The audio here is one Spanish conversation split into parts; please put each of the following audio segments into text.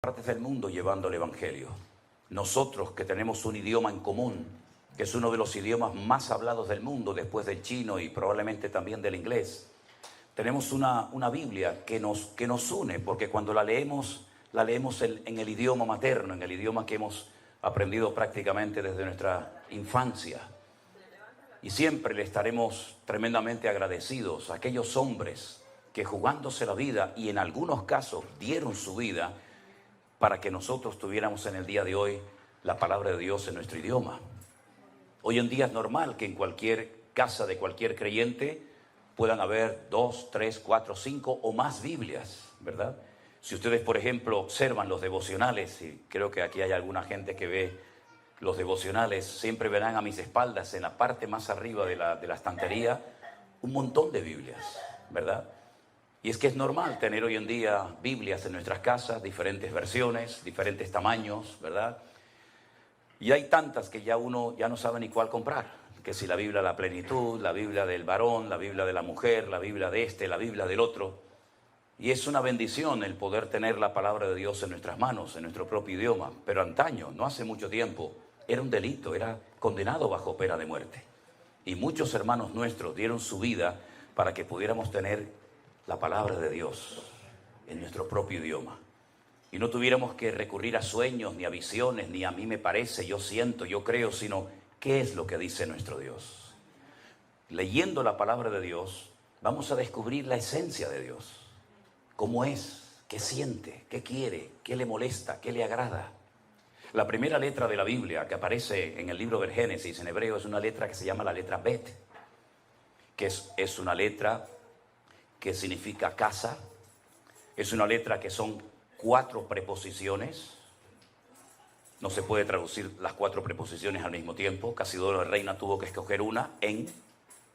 Partes del mundo llevando el Evangelio. Nosotros que tenemos un idioma en común, que es uno de los idiomas más hablados del mundo después del chino y probablemente también del inglés, tenemos una Biblia que nos une, porque cuando la leemos en el idioma materno, en el idioma que hemos aprendido prácticamente desde nuestra infancia. Y siempre le estaremos tremendamente agradecidos a aquellos hombres que jugándose la vida y en algunos casos dieron su vida para que nosotros tuviéramos en el día de hoy la palabra de Dios en nuestro idioma. Hoy en día es normal que en cualquier casa de cualquier creyente puedan haber 2, 3, 4, 5 o más Biblias, ¿verdad? Si ustedes, por ejemplo, observan los devocionales, y creo que aquí hay alguna gente que ve los devocionales, siempre verán a mis espaldas, en la parte más arriba de la estantería, un montón de Biblias, ¿verdad? Y es que es normal tener hoy en día Biblias en nuestras casas, diferentes versiones, diferentes tamaños, ¿verdad? Y hay tantas que ya uno ya no sabe ni cuál comprar. Que si la Biblia de la plenitud, la Biblia del varón, la Biblia de la mujer, la Biblia de este, la Biblia del otro. Y es una bendición el poder tener la palabra de Dios en nuestras manos, en nuestro propio idioma. Pero antaño, no hace mucho tiempo, era un delito, era condenado bajo pena de muerte. Y muchos hermanos nuestros dieron su vida para que pudiéramos tener la palabra de Dios en nuestro propio idioma. Y no tuviéramos que recurrir a sueños, ni a visiones, ni a mí me parece, yo siento, yo creo, sino ¿qué es lo que dice nuestro Dios? Leyendo la palabra de Dios, vamos a descubrir la esencia de Dios. ¿Cómo es? ¿Qué siente? ¿Qué quiere? ¿Qué le molesta? ¿Qué le agrada? La primera letra de la Biblia que aparece en el libro del Génesis en hebreo es una letra que se llama la letra Bet, que es una letra que significa casa. Es una letra que son 4 preposiciones. No se puede traducir las 4 preposiciones al mismo tiempo. Casidoro de Reina tuvo que escoger una, en,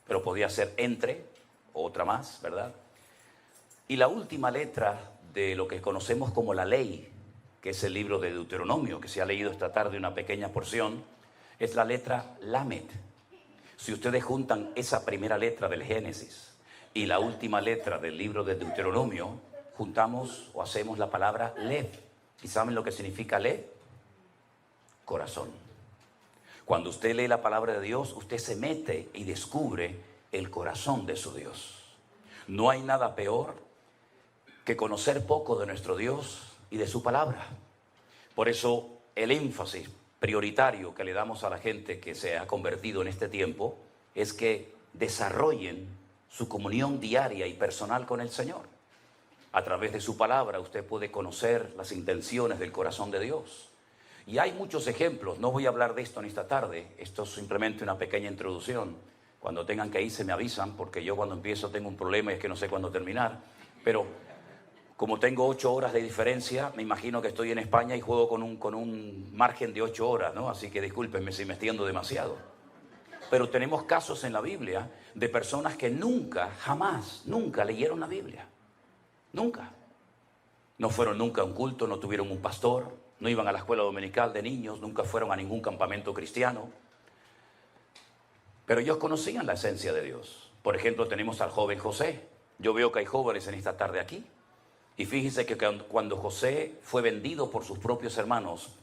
pero podía ser entre, o otra más, ¿verdad? Y la última letra de lo que conocemos como la ley, que es el libro de Deuteronomio, que se ha leído esta tarde una pequeña porción, es la letra Lamed. Si ustedes juntan esa primera letra del Génesis y la última letra del libro de Deuteronomio, juntamos o hacemos la palabra Lev. ¿Y saben lo que significa Lev? Corazón. Cuando usted lee la palabra de Dios, usted se mete y descubre el corazón de su Dios. No hay nada peor que conocer poco de nuestro Dios y de su palabra. Por eso el énfasis prioritario que le damos a la gente que se ha convertido en este tiempo es que desarrollen su comunión diaria y personal con el Señor. A través de su palabra usted puede conocer las intenciones del corazón de Dios. Y hay muchos ejemplos, no voy a hablar de esto en esta tarde, esto es simplemente una pequeña introducción. Cuando tengan que irse me avisan, porque yo cuando empiezo tengo un problema y es que no sé cuándo terminar. Pero como tengo 8 horas de diferencia, me imagino que estoy en España y juego con un margen de 8 horas, ¿no? Así que discúlpenme si me extiendo demasiado. Pero tenemos casos en la Biblia de personas que nunca leyeron la Biblia. Nunca. No fueron nunca a un culto, no tuvieron un pastor, no iban a la escuela dominical de niños, nunca fueron a ningún campamento cristiano. Pero ellos conocían la esencia de Dios. Por ejemplo, tenemos al joven José. Yo veo que hay jóvenes en esta tarde aquí. Y fíjense que cuando José fue vendido por sus propios hermanos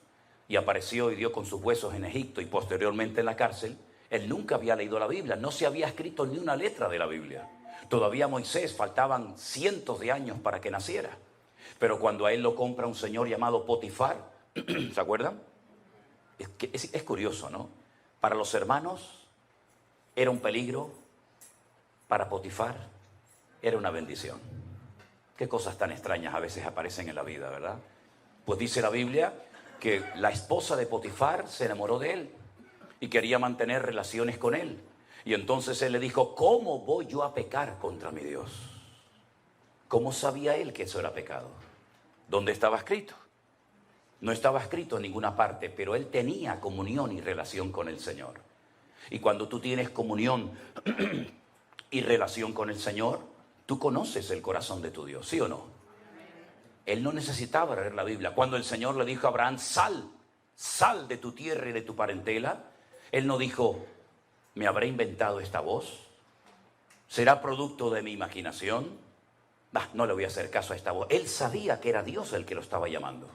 y apareció y dio con sus huesos en Egipto y posteriormente en la cárcel, él nunca había leído la Biblia, no se había escrito ni una letra de la Biblia. Todavía Moisés faltaban cientos de años para que naciera. Pero cuando a él lo compra un señor llamado Potifar, ¿se acuerdan? Es curioso, ¿no? Para los hermanos era un peligro, para Potifar era una bendición. Qué cosas tan extrañas a veces aparecen en la vida, ¿verdad? Pues dice la Biblia que la esposa de Potifar se enamoró de él y quería mantener relaciones con él. Y entonces él le dijo, ¿cómo voy yo a pecar contra mi Dios? ¿Cómo sabía él que eso era pecado? ¿Dónde estaba escrito? No estaba escrito en ninguna parte, pero él tenía comunión y relación con el Señor. Y cuando tú tienes comunión y relación con el Señor, tú conoces el corazón de tu Dios, ¿sí o no? Él no necesitaba leer la Biblia. Cuando el Señor le dijo a Abraham, sal de tu tierra y de tu parentela, él no dijo, ¿me habré inventado esta voz? ¿Será producto de mi imaginación? No le voy a hacer caso a esta voz. Él sabía que era Dios el que lo estaba llamando.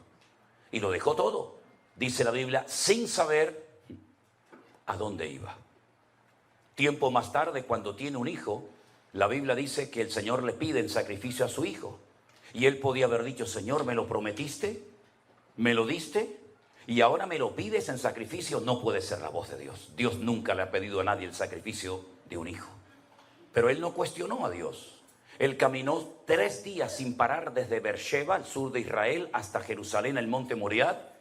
Y lo dejó todo, dice la Biblia, sin saber a dónde iba. Tiempo más tarde, cuando tiene un hijo, la Biblia dice que el Señor le pide en sacrificio a su hijo. Y él podía haber dicho, Señor, ¿me lo prometiste? ¿Me lo diste? Y ahora me lo pides en sacrificio. No puede ser la voz de Dios. Dios nunca le ha pedido a nadie el sacrificio de un hijo. Pero él no cuestionó a Dios. Él caminó 3 días sin parar desde Beersheba, al sur de Israel, hasta Jerusalén, el monte Moriah,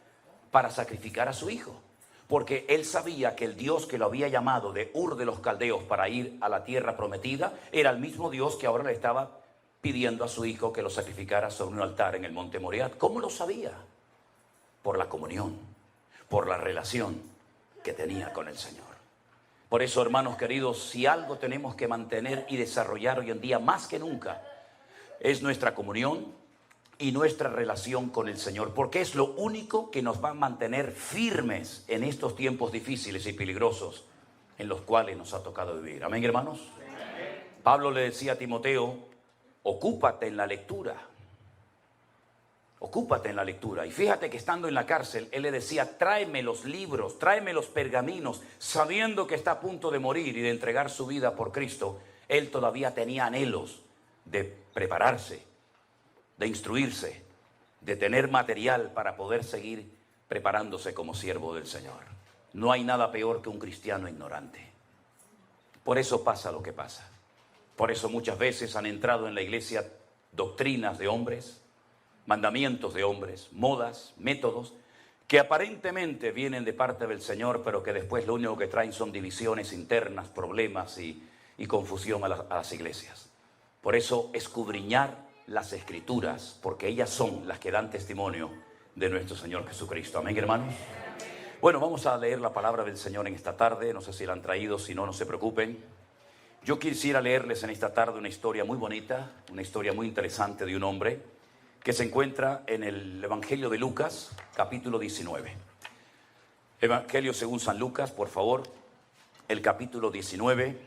para sacrificar a su hijo. Porque él sabía que el Dios que lo había llamado de Ur de los Caldeos para ir a la tierra prometida era el mismo Dios que ahora le estaba pidiendo a su hijo que lo sacrificara sobre un altar en el monte Moriah. ¿Cómo lo sabía? Por la comunión, por la relación que tenía con el Señor. Por eso, hermanos queridos, si algo tenemos que mantener y desarrollar hoy en día más que nunca, es nuestra comunión y nuestra relación con el Señor, porque es lo único que nos va a mantener firmes en estos tiempos difíciles y peligrosos en los cuales nos ha tocado vivir. Amén, hermanos. Amén. Pablo le decía a Timoteo, ocúpate en la lectura. Ocúpate en la lectura. Y fíjate que estando en la cárcel, él le decía, tráeme los libros, tráeme los pergaminos, sabiendo que está a punto de morir y de entregar su vida por Cristo. Él todavía tenía anhelos de prepararse, de instruirse, de tener material para poder seguir preparándose como siervo del Señor. No hay nada peor que un cristiano ignorante. Por eso pasa lo que pasa. Por eso muchas veces han entrado en la iglesia doctrinas de hombres, mandamientos de hombres, modas, métodos, que aparentemente vienen de parte del Señor, pero que después lo único que traen son divisiones internas, problemas y confusión a las iglesias. Por eso escudriñar las Escrituras, porque ellas son las que dan testimonio de nuestro Señor Jesucristo. Amén, hermanos. Bueno, vamos a leer la palabra del Señor en esta tarde. No sé si la han traído, si no, no se preocupen. Yo quisiera leerles en esta tarde una historia muy bonita, una historia muy interesante de un hombre que se encuentra en el Evangelio de Lucas, capítulo 19. Evangelio según San Lucas, por favor, el capítulo 19,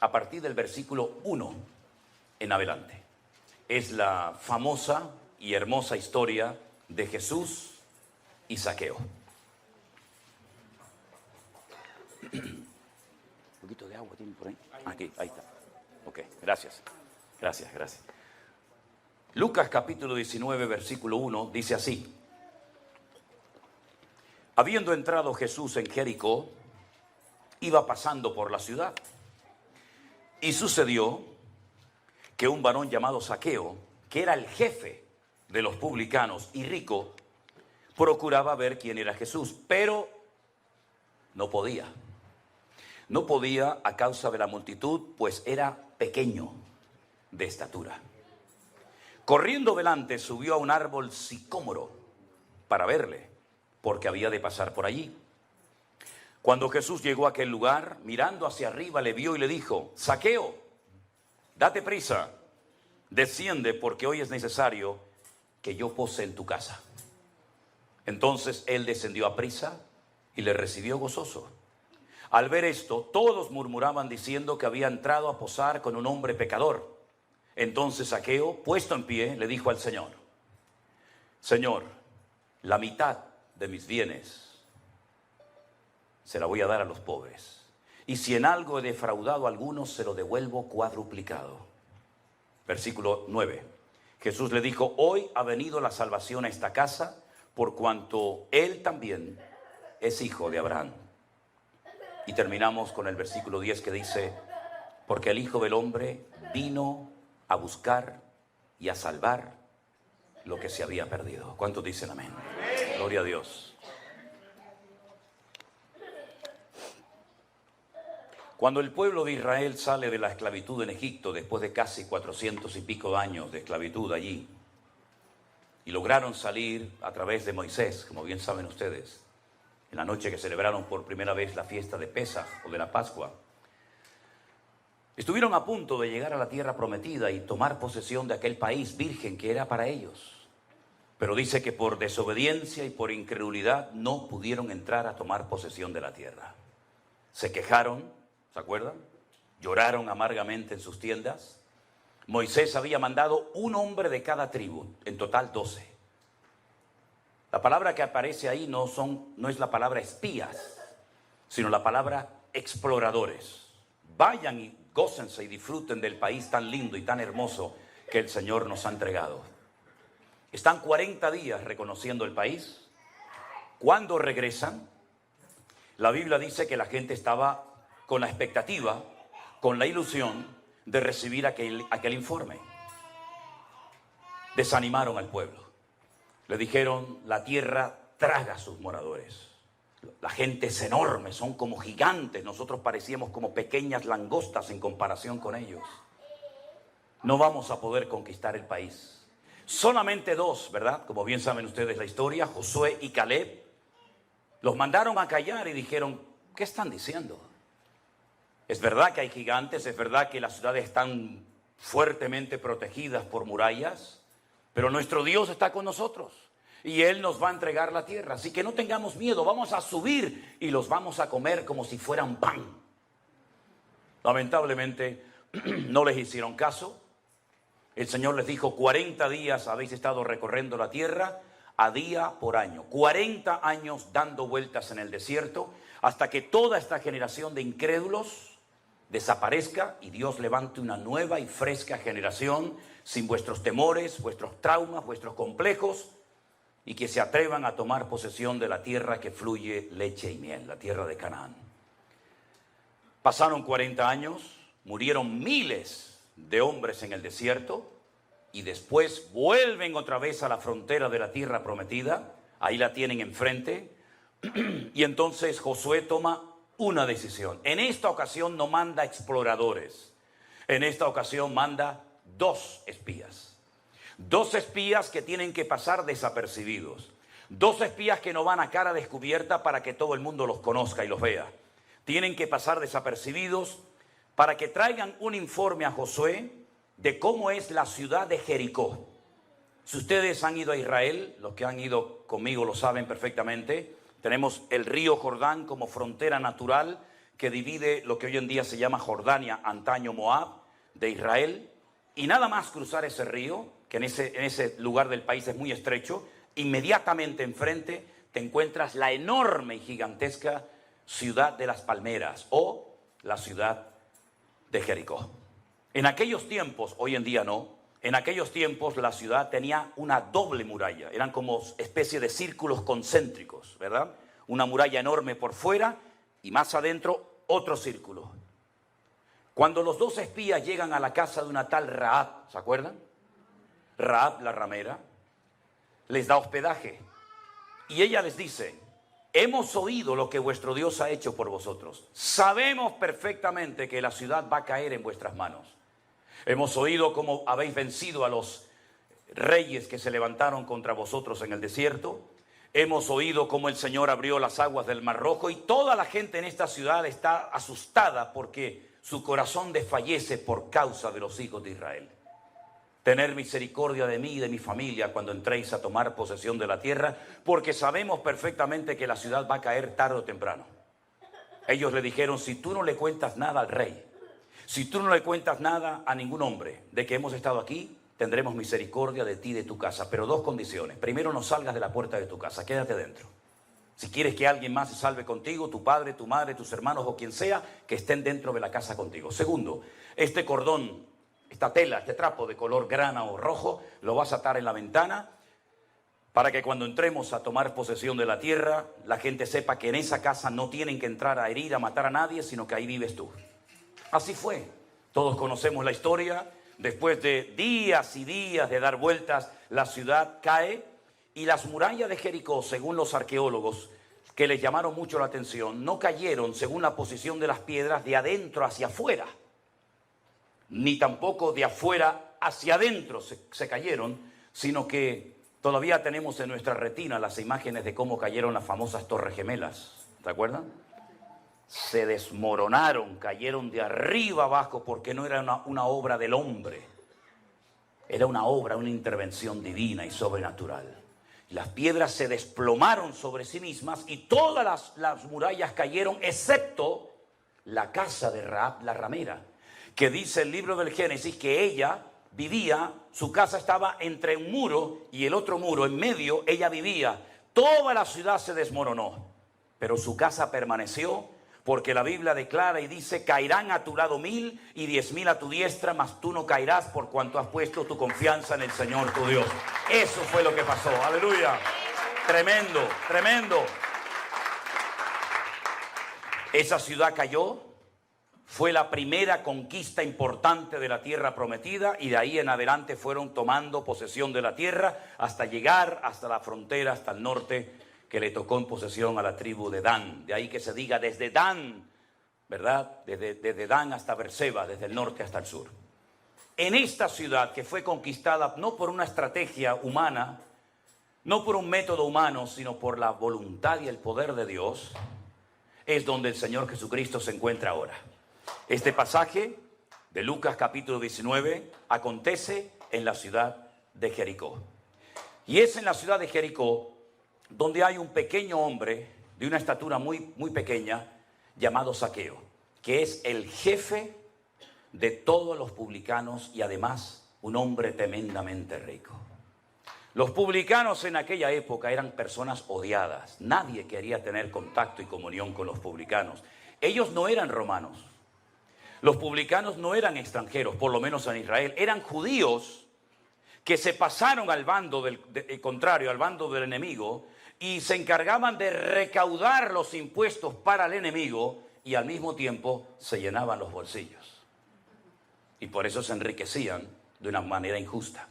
a partir del versículo 1 en adelante. Es la famosa y hermosa historia de Jesús y Zaqueo. Un poquito de agua tiene por ahí. Aquí, ahí está. Ok, gracias. Gracias. Lucas capítulo 19, versículo 1, dice así. Habiendo entrado Jesús en Jericó, iba pasando por la ciudad. Y sucedió que un varón llamado Zaqueo, que era el jefe de los publicanos y rico, procuraba ver quién era Jesús, pero no podía. No podía a causa de la multitud, pues era pequeño de estatura. Corriendo delante, subió a un árbol sicómoro para verle, porque había de pasar por allí. Cuando Jesús llegó a aquel lugar, mirando hacia arriba, le vio y le dijo, Zaqueo, date prisa, desciende, porque hoy es necesario que yo pose en tu casa. Entonces él descendió a prisa y le recibió gozoso. Al ver esto, todos murmuraban diciendo que había entrado a posar con un hombre pecador. Entonces Zaqueo, puesto en pie, le dijo al Señor, Señor, la mitad de mis bienes se la voy a dar a los pobres. Y si en algo he defraudado a algunos, se lo devuelvo cuadruplicado. Versículo 9. Jesús le dijo, hoy ha venido la salvación a esta casa, por cuanto él también es hijo de Abraham. Y terminamos con el versículo 10 que dice, porque el Hijo del Hombre vino a buscar y a salvar lo que se había perdido. ¿Cuántos dicen amén? Amén. Gloria a Dios. Cuando el pueblo de Israel sale de la esclavitud en Egipto, después de casi 400 y pico de años de esclavitud allí, y lograron salir a través de Moisés, como bien saben ustedes, en la noche que celebraron por primera vez la fiesta de Pesaj o de la Pascua, estuvieron a punto de llegar a la tierra prometida y tomar posesión de aquel país virgen que era para ellos. Pero dice que por desobediencia y por incredulidad no pudieron entrar a tomar posesión de la tierra. Se quejaron, ¿se acuerdan? Lloraron amargamente en sus tiendas. Moisés había mandado un hombre de cada tribu, en total 12. La palabra que aparece ahí no es la palabra espías, sino la palabra exploradores. Vayan y gócense y disfruten del país tan lindo y tan hermoso que el Señor nos ha entregado. Están 40 días reconociendo el país. Cuando regresan, la Biblia dice que la gente estaba con la expectativa, con la ilusión de recibir aquel informe. Desanimaron al pueblo. Le dijeron, la tierra traga a sus moradores. La gente es enorme, son como gigantes. Nosotros parecíamos como pequeñas langostas en comparación con ellos. No vamos a poder conquistar el país. Solamente dos, ¿verdad? Como bien saben ustedes la historia, Josué y Caleb, los mandaron a callar y dijeron, ¿qué están diciendo? Es verdad que hay gigantes, es verdad que las ciudades están fuertemente protegidas por murallas, pero nuestro Dios está con nosotros y Él nos va a entregar la tierra. Así que no tengamos miedo, vamos a subir y los vamos a comer como si fueran pan. Lamentablemente no les hicieron caso. El Señor les dijo, 40 días habéis estado recorriendo la tierra a día por año. 40 años dando vueltas en el desierto hasta que toda esta generación de incrédulos desaparezca y Dios levante una nueva y fresca generación sin vuestros temores, vuestros traumas, vuestros complejos, y que se atrevan a tomar posesión de la tierra que fluye leche y miel, la tierra de Canaán. Pasaron 40 años, murieron miles de hombres en el desierto, y después vuelven otra vez a la frontera de la tierra prometida, ahí la tienen enfrente, y entonces Josué toma una decisión. En esta ocasión no manda exploradores, en esta ocasión manda 2 espías. 2 espías que tienen que pasar desapercibidos. 2 espías que no van a cara descubierta para que todo el mundo los conozca y los vea. Tienen que pasar desapercibidos para que traigan un informe a Josué de cómo es la ciudad de Jericó. Si ustedes han ido a Israel, los que han ido conmigo lo saben perfectamente, tenemos el río Jordán como frontera natural que divide lo que hoy en día se llama Jordania, antaño Moab, de Israel. Y nada más cruzar ese río, que en ese lugar del país es muy estrecho, inmediatamente enfrente te encuentras la enorme y gigantesca ciudad de las palmeras o la ciudad de Jericó. En aquellos tiempos, hoy en día no, en aquellos tiempos la ciudad tenía una doble muralla, eran como especie de círculos concéntricos, ¿verdad? Una muralla enorme por fuera y más adentro otro círculo. Cuando los 2 espías llegan a la casa de una tal Rahab, ¿se acuerdan? Rahab la ramera, les da hospedaje y ella les dice, hemos oído lo que vuestro Dios ha hecho por vosotros. Sabemos perfectamente que la ciudad va a caer en vuestras manos. Hemos oído cómo habéis vencido a los reyes que se levantaron contra vosotros en el desierto. Hemos oído cómo el Señor abrió las aguas del Mar Rojo y toda la gente en esta ciudad está asustada porque su corazón desfallece por causa de los hijos de Israel. Tener misericordia de mí y de mi familia cuando entréis a tomar posesión de la tierra, porque sabemos perfectamente que la ciudad va a caer tarde o temprano. Ellos le dijeron, si tú no le cuentas nada al rey, si tú no le cuentas nada a ningún hombre de que hemos estado aquí, tendremos misericordia de ti y de tu casa. Pero 2 condiciones. Primero, no salgas de la puerta de tu casa, quédate dentro. Si quieres que alguien más se salve contigo, tu padre, tu madre, tus hermanos o quien sea, que estén dentro de la casa contigo. Segundo, este cordón, esta tela, este trapo de color grana o rojo, lo vas a atar en la ventana para que cuando entremos a tomar posesión de la tierra, la gente sepa que en esa casa no tienen que entrar a herir, a matar a nadie, sino que ahí vives tú. Así fue. Todos conocemos la historia. Después de días y días de dar vueltas, la ciudad cae y las murallas de Jericó, según los arqueólogos, que les llamaron mucho la atención, no cayeron según la posición de las piedras de adentro hacia afuera, ni tampoco de afuera hacia adentro se cayeron, sino que todavía tenemos en nuestra retina las imágenes de cómo cayeron las famosas Torres Gemelas. ¿Se acuerdan? Se desmoronaron, cayeron de arriba abajo porque no era una obra del hombre. Era una obra, una intervención divina y sobrenatural. Las piedras se desplomaron sobre sí mismas y todas las murallas cayeron, excepto la casa de Rahab la ramera, que dice el libro del Génesis que ella vivía, su casa estaba entre un muro y el otro muro, en medio ella vivía, Toda la ciudad se desmoronó, pero su casa permaneció, porque la Biblia declara y dice: caerán a tu lado 1000 y 10.000 a tu diestra, mas tú no caerás, por cuanto has puesto tu confianza en el Señor tu Dios. Eso fue lo que pasó. Aleluya. Tremendo, tremendo. Esa ciudad cayó. Fue la primera conquista importante de la tierra prometida, y de ahí en adelante fueron tomando posesión de la tierra hasta llegar hasta la frontera, hasta el norte, que le tocó en posesión a la tribu de Dan. De ahí que se diga desde Dan, ¿verdad? Desde Dan hasta Berseba, desde el norte hasta el sur. En esta ciudad, que fue conquistada no por una estrategia humana, no por un método humano, sino por la voluntad y el poder de Dios, es donde el Señor Jesucristo se encuentra ahora. Este pasaje de Lucas capítulo 19 acontece en la ciudad de Jericó. Y es en la ciudad de Jericó donde hay un pequeño hombre de una estatura muy pequeña llamado Zaqueo, que es el jefe de todos los publicanos y además un hombre tremendamente rico. Los publicanos en aquella época eran personas odiadas. Nadie quería tener contacto y comunión con los publicanos. Ellos no eran romanos. Los publicanos no eran extranjeros, por lo menos en Israel. Eran judíos que se pasaron al bando contrario, al bando del enemigo, y se encargaban de recaudar los impuestos para el enemigo, y al mismo tiempo se llenaban los bolsillos. Y por eso se enriquecían de una manera injusta.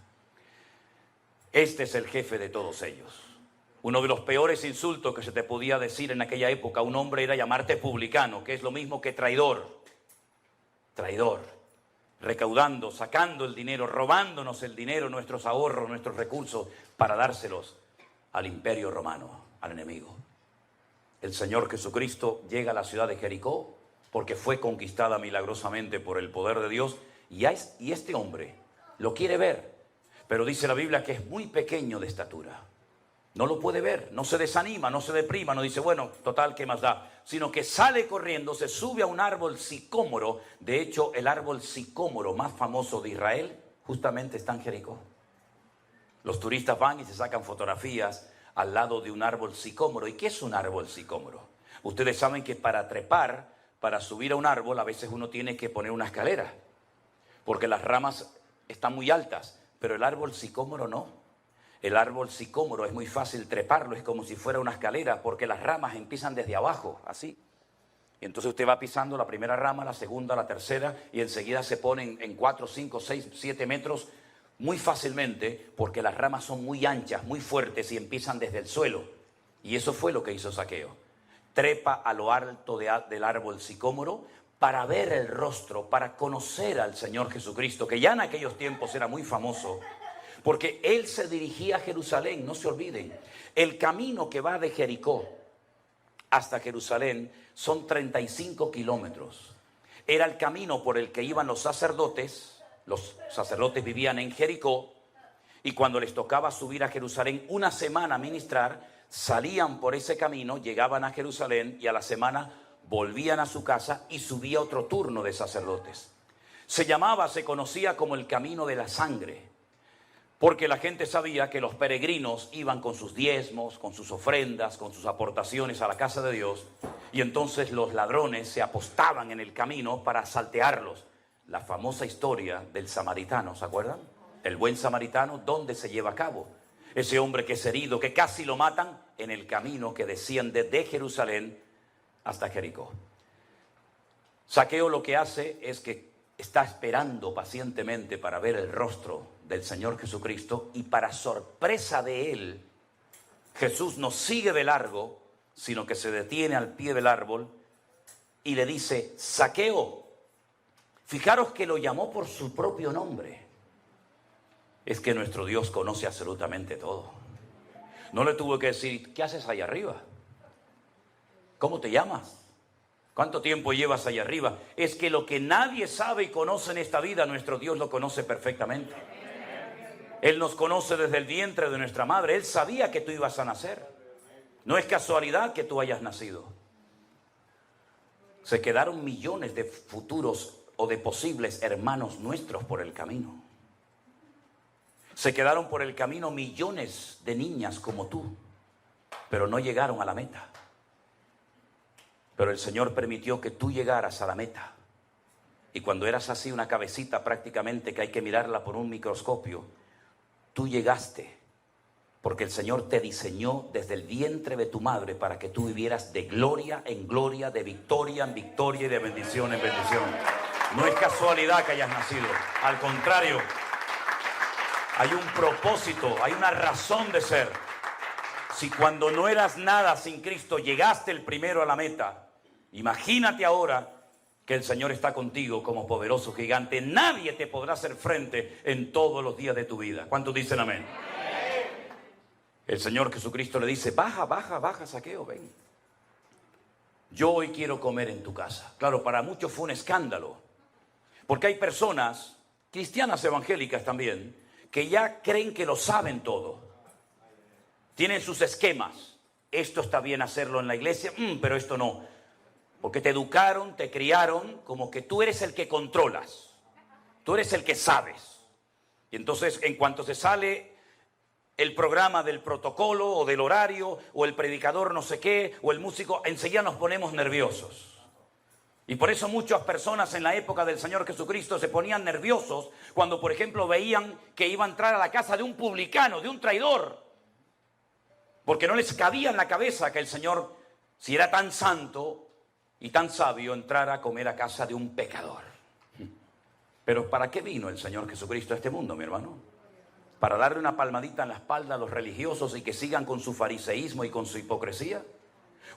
Este es el jefe de todos ellos. Uno de los peores insultos que se te podía decir en aquella época a un hombre era llamarte publicano, que es lo mismo que traidor. Traidor, recaudando, sacando el dinero, robándonos el dinero, nuestros ahorros, nuestros recursos, para dárselos al imperio romano, al enemigo. El Señor Jesucristo llega a la ciudad de Jericó porque fue conquistada milagrosamente por el poder de Dios, y este hombre lo quiere ver, pero dice la Biblia que es muy pequeño de estatura. No lo puede ver, no se desanima, no se deprima, no dice, bueno, total, ¿qué más da? Sino que sale corriendo, se sube a un árbol sicómoro. De hecho, el árbol sicómoro más famoso de Israel justamente está en Jericó. Los turistas van y se sacan fotografías al lado de un árbol sicómoro. ¿Y qué es un árbol sicómoro? Ustedes saben que para trepar, para subir a un árbol, a veces uno tiene que poner una escalera, porque las ramas están muy altas, pero el árbol sicómoro no. El árbol sicómoro es muy fácil treparlo, es como si fuera una escalera, porque las ramas empiezan desde abajo, así. Y entonces usted va pisando la primera rama, la segunda, la tercera, y enseguida se ponen en 4, 5, 6, 7 metros muy fácilmente, porque las ramas son muy anchas, muy fuertes, y empiezan desde el suelo. Y eso fue lo que hizo Zaqueo. Trepa a lo alto del árbol sicómoro para ver el rostro, para conocer al Señor Jesucristo, que ya en aquellos tiempos era muy famoso, porque él se dirigía a Jerusalén. No se olviden, el camino que va de Jericó hasta Jerusalén son 35 kilómetros. Era el camino por el que iban los sacerdotes. Los sacerdotes vivían en Jericó, y cuando les tocaba subir a Jerusalén una semana a ministrar, salían por ese camino, llegaban a Jerusalén, y a la semana volvían a su casa y subía otro turno de sacerdotes. Se conocía como el camino de la sangre, porque la gente sabía que los peregrinos iban con sus diezmos, con sus ofrendas, con sus aportaciones a la casa de Dios, y entonces los ladrones se apostaban en el camino para saltearlos. La famosa historia del samaritano, ¿se acuerdan? El buen samaritano, ¿dónde se lleva a cabo? Ese hombre que es herido, que casi lo matan, en el camino que desciende de Jerusalén hasta Jericó. Zaqueo lo que hace es que está esperando pacientemente para ver el rostro del Señor Jesucristo, y para sorpresa de él, Jesús no sigue de largo, sino que se detiene al pie del árbol y le dice: Zaqueo. Fijaros que lo llamó por su propio nombre. Es que nuestro Dios conoce absolutamente todo. No le tuvo que decir: ¿qué haces allá arriba? ¿Cómo te llamas? ¿Cuánto tiempo llevas allá arriba? Es que lo que nadie sabe y conoce en esta vida, nuestro Dios lo conoce perfectamente. Él nos conoce desde el vientre de nuestra madre. Él sabía que tú ibas a nacer. No es casualidad que tú hayas nacido. Se quedaron millones de futuros o de posibles hermanos nuestros por el camino. Se quedaron por el camino millones de niñas como tú, pero no llegaron a la meta. Pero el Señor permitió que tú llegaras a la meta. Y cuando eras así una cabecita prácticamente que hay que mirarla por un microscopio, tú llegaste porque el Señor te diseñó desde el vientre de tu madre para que tú vivieras de gloria en gloria, de victoria en victoria y de bendición en bendición. No es casualidad que hayas nacido, al contrario, hay un propósito, hay una razón de ser. Si cuando no eras nada sin Cristo llegaste el primero a la meta, imagínate ahora que el Señor está contigo como poderoso gigante. Nadie te podrá hacer frente en todos los días de tu vida. ¿Cuántos dicen amén? El Señor Jesucristo le dice, baja, Zaqueo, ven. Yo hoy quiero comer en tu casa. Claro, para muchos fue un escándalo. Porque hay personas, cristianas evangélicas también, que ya creen que lo saben todo. Tienen sus esquemas. Esto está bien hacerlo en la iglesia, pero esto no. Porque te educaron, te criaron como que tú eres el que controlas. Tú eres el que sabes. Y entonces, en cuanto se sale el programa del protocolo o del horario, o el predicador no sé qué, o el músico, enseguida nos ponemos nerviosos. Y por eso muchas personas en la época del Señor Jesucristo se ponían nerviosos cuando, por ejemplo, veían que iba a entrar a la casa de un publicano, de un traidor. Porque no les cabía en la cabeza que el Señor, si era tan santo y tan sabio, entrara a comer a casa de un pecador. Pero ¿para qué vino el Señor Jesucristo a este mundo, mi hermano? ¿Para darle una palmadita en la espalda a los religiosos y que sigan con su fariseísmo y con su hipocresía?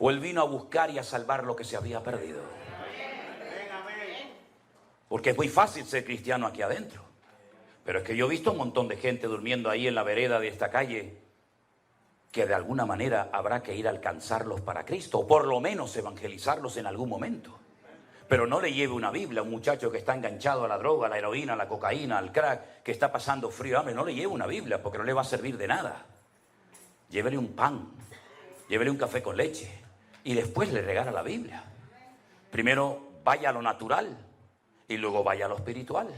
¿O Él vino a buscar y a salvar lo que se había perdido? Porque es muy fácil ser cristiano aquí adentro. Pero es que yo he visto un montón de gente durmiendo ahí en la vereda de esta calle que de alguna manera habrá que ir a alcanzarlos para Cristo, o por lo menos evangelizarlos en algún momento. Pero no le lleve una Biblia a un muchacho que está enganchado a la droga, a la heroína, a la cocaína, al crack, que está pasando frío, hambre. No le lleve una Biblia porque no le va a servir de nada. Llévele un pan, llévele un café con leche y después le regala la Biblia. Primero vaya a lo natural y luego vaya a lo espiritual.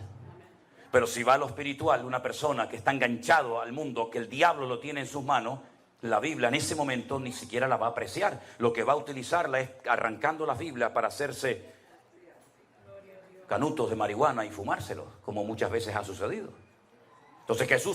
Pero si va a lo espiritual, una persona que está enganchado al mundo, que el diablo lo tiene en sus manos, la Biblia en ese momento ni siquiera la va a apreciar. Lo que va a utilizarla es arrancando la Biblia para hacerse canutos de marihuana y fumárselos, como muchas veces ha sucedido. Entonces Jesús